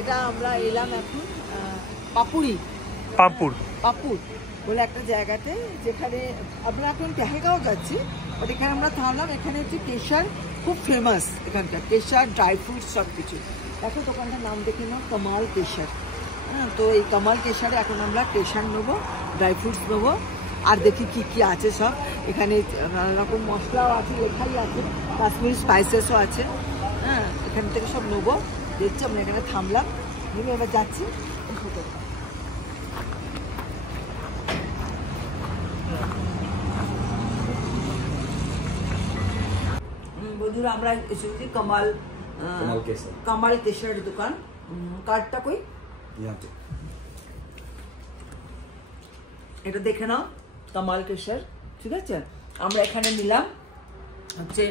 এটা আমরা এলাম এখন পাপুর বলে একটা জায়গাতে, যেখানে আমরা এখন পেহেলগাঁও যাচ্ছি। বাট এখানে আমরা থামলাম, এখানে হচ্ছে কেশার খুব ফেমাস, এখানকার কেশার ড্রাই ফ্রুটস সব কিছু। দেখো দোকানটার নাম দেখে নাও, কামাল কেশার। হ্যাঁ, তো এই কামাল কেশারে এখন আমরা কেশার নেবো, ড্রাই ফ্রুটস নেবো, আর দেখি কি কি আছে সব। এখানে নানা রকম মশলাও আছে, লেখাই আছে, কাশ্মীরি স্পাইসেসও আছে। হ্যাঁ, এখান থেকে সব নেবো। দেখছি আমরা এখানে থামলাম, নেমে এবার যাচ্ছি। বন্ধুরা আমরা এসেছি কামাল কেশার দোকান। কার্ডটা কই, এটা দেখে নাও, কামাল কেশার। ঠিক আছে, আমরা এখানে নিলাম হচ্ছে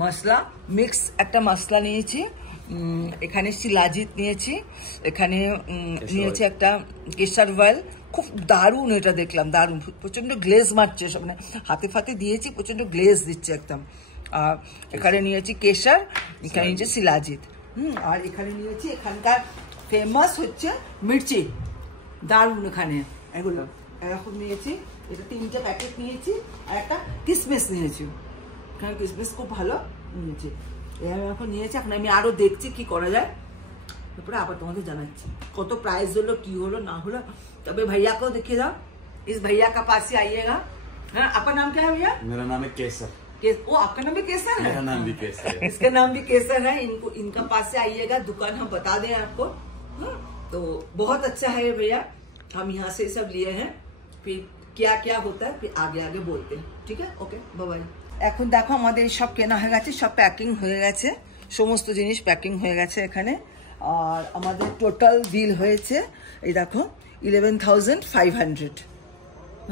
মশলা মিক্স, একটা মশলা নিয়েছি, এখানে শিলাজিৎ নিয়েছি, এখানে নিয়েছি একটা কেশার অয়েল। খুব দারুণ এটা, দেখলাম দারুণ, প্রচন্ড গ্লেজ মারছে সব, মানে হাতে ফাতে দিয়েছি, প্রচন্ড গ্লেজ দিচ্ছে একদম। আর এখানে নিয়েছি কেশার, এখানে নিয়েছি শিলাজিৎ। আর এখানে নিয়েছি এখানকার ফেমাস হচ্ছে মির্চি, দারুণ এখানে এগুলো এরকম নিয়েছি। এটা 3টে প্যাকেট নিয়েছি, আর একটা কিসমিস নিয়েছি, এখানে কিসমিস খুব ভালো নিয়েছি। আমি এখন নিয়েছি, এখন আমি আরও দেখছি কি করা যায়, তারপরে আবার তোমাদের জানাচ্ছি কত প্রাইস হলো, কি হলো না হলো। তবে भैया को देखिए जाओ, इस भैया का पास से आइएगा। हाँ, आपका नाम क्या है भैया? मेरा नाम है केसर। वो आपका नाम भी केसर है? मेरा नाम भी केसर है। इसका नाम भी केसर है। इनका पास से आइएगा, दुकान हम बता दें आपको। तो बहुत अच्छा है ये भैया, हम यहाँ से सब लिए हैं, फिर क्या क्या होता है फिर आगे आगे बोलते हैं। ठीक है, ओके, बाय बाय। এখন দেখো আমাদের সব কেনা হয়ে গেছে, সব প্যাকিং হয়ে গেছে, সমস্ত জিনিস প্যাকিং হয়ে গেছে এখানে। আর আমাদের টোটাল বিল হয়েছে এই দেখো 11,500।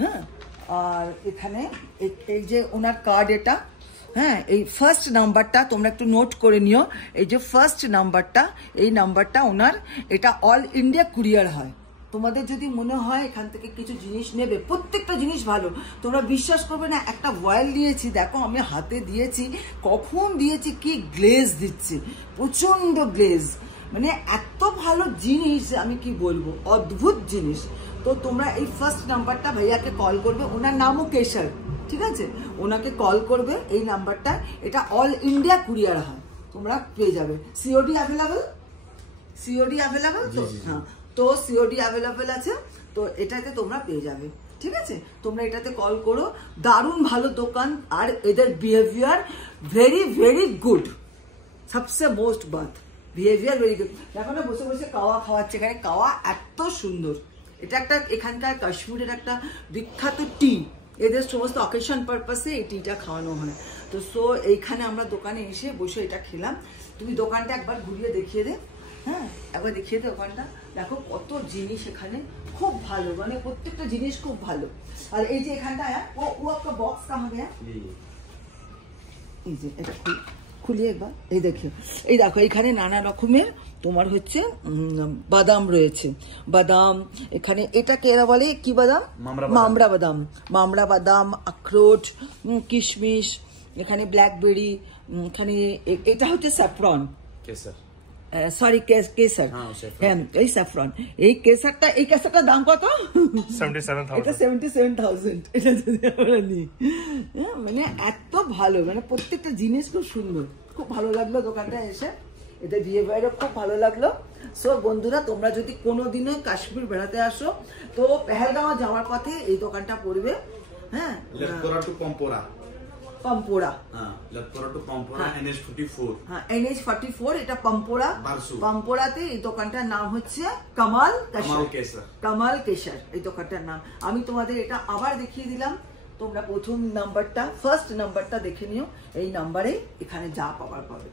হ্যাঁ, আর এখানে এই যে ওনার কার্ড এটা, হ্যাঁ, এই ফার্স্ট নাম্বারটা তোমরা একটু নোট করে নিও। এই যে ফার্স্ট নাম্বারটা, এই নাম্বারটা ওনার, এটা অল ইন্ডিয়া কুরিয়ার হয়। তোমাদের যদি মনে হয় এখান থেকে কিছু জিনিস নেবে, প্রত্যেকটা জিনিস ভালো, তোমরা বিশ্বাস করবে না। একটা অয়েল নিয়েছি, দেখো আমি হাতে দিয়েছি, কখন দিয়েছি, কি গ্লেজ দিচ্ছে, প্রচন্ড গ্লেজ, মানে এত ভালো জিনিস আমি কি বলবো, অদ্ভুত জিনিস। তো তোমরা এই ফার্স্ট নাম্বারটা ভাইয়াকে কল করবে, ওনার নামও কেশার, ঠিক আছে, ওনাকে কল করবে এই নাম্বারটা, এটা অল ইন্ডিয়া কুরিয়ার হয়, তোমরা পেয়ে যাবে। সিওডি অ্যাভেলেবল, সিওডি অ্যাভেলেবল তো? হ্যাঁ, তো সিওডি অ্যাভেলেবল আছে, তো এটাতে তোমরা পেয়ে যাবে। ঠিক আছে, তোমরা এটাতে কল করো, দারুণ ভালো দোকান, আর এদের বিহেভিয়ার ভেরি ভেরি গুড, সবসে মোস্ট বাত বিহেভিয়ার ভেরি গুড। দেখো না, বসে বসে কাওয়া খাওয়াচ্ছে, এখানে কাওয়া এত সুন্দর। এটা একটা এখানকার কাশ্মীরের একটা বিখ্যাত টি, এদের সমস্ত অকেশন পারপাসে এই টিটা খাওয়ানো হয়। তো সো এইখানে আমরা দোকানে এসে বসে এটা খেলাম। তুমি দোকানটা একবার ঘুরিয়ে দেখিয়ে দে, হ্যাঁ একবার দেখিয়ে দে দোকানটা। দেখো কত জিনিস এখানে, খুব ভালো, মানে প্রত্যেকটা জিনিস খুব ভালো। আর এই যে এখানটা ও একটা বক্স কাহা গেয়া, এই যে এটা খুলিয়ে একবার, এই দেখিও, এই দেখো এখানে নানা রকমের তোমার হচ্ছে বাদাম রয়েছে, বাদাম এখানে, এটাকে এরা বলে কি বাদাম? মামরা বাদাম, মামরা বাদাম, আখরোট, কিশমিশ, এখানে ব্ল্যাকবেরি, এখানে এটা হচ্ছে স্যাফরন, সরি কেসার, হ্যাঁ এই স্যাফরন, এই কেসারটা, এই কেসারটার দাম কত? 77,000। এটা 77,000, এটা যদি আমরা নিই, মানে এত ভালো, মানে প্রত্যেকটা জিনিস খুব সুন্দর, খুব ভালো লাগলো দোকানটা এসে, এদের বিহেভিয়ারও খুব ভালো লাগলো। সো বন্ধুরা, তোমরা যদি কোনোদিনও কাশ্মীর বেড়াতে আসো, তো পেহেলগাঁও যাওয়ার পথে এই দোকানটা পড়বে। হ্যাঁ, পাম্পোরা, NH44, এটা পাম্পোরা, পাম্পোরাতে এই দোকানটার নাম হচ্ছে কামাল কেশার, এই দোকানটার নাম। আমি তোমাদের এটা আবার দেখিয়ে দিলাম, তোমরা প্রথম নাম্বারটা, ফার্স্ট নাম্বারটা দেখে নিও, এই নাম্বারে এখানে যা পাবার পাবে।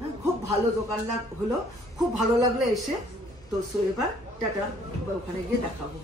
হ্যাঁ, খুব ভালো দোকান হলো, খুব ভালো লাগলো এসে। তো এবার টাটা, ওখানে গিয়ে দেখাবো।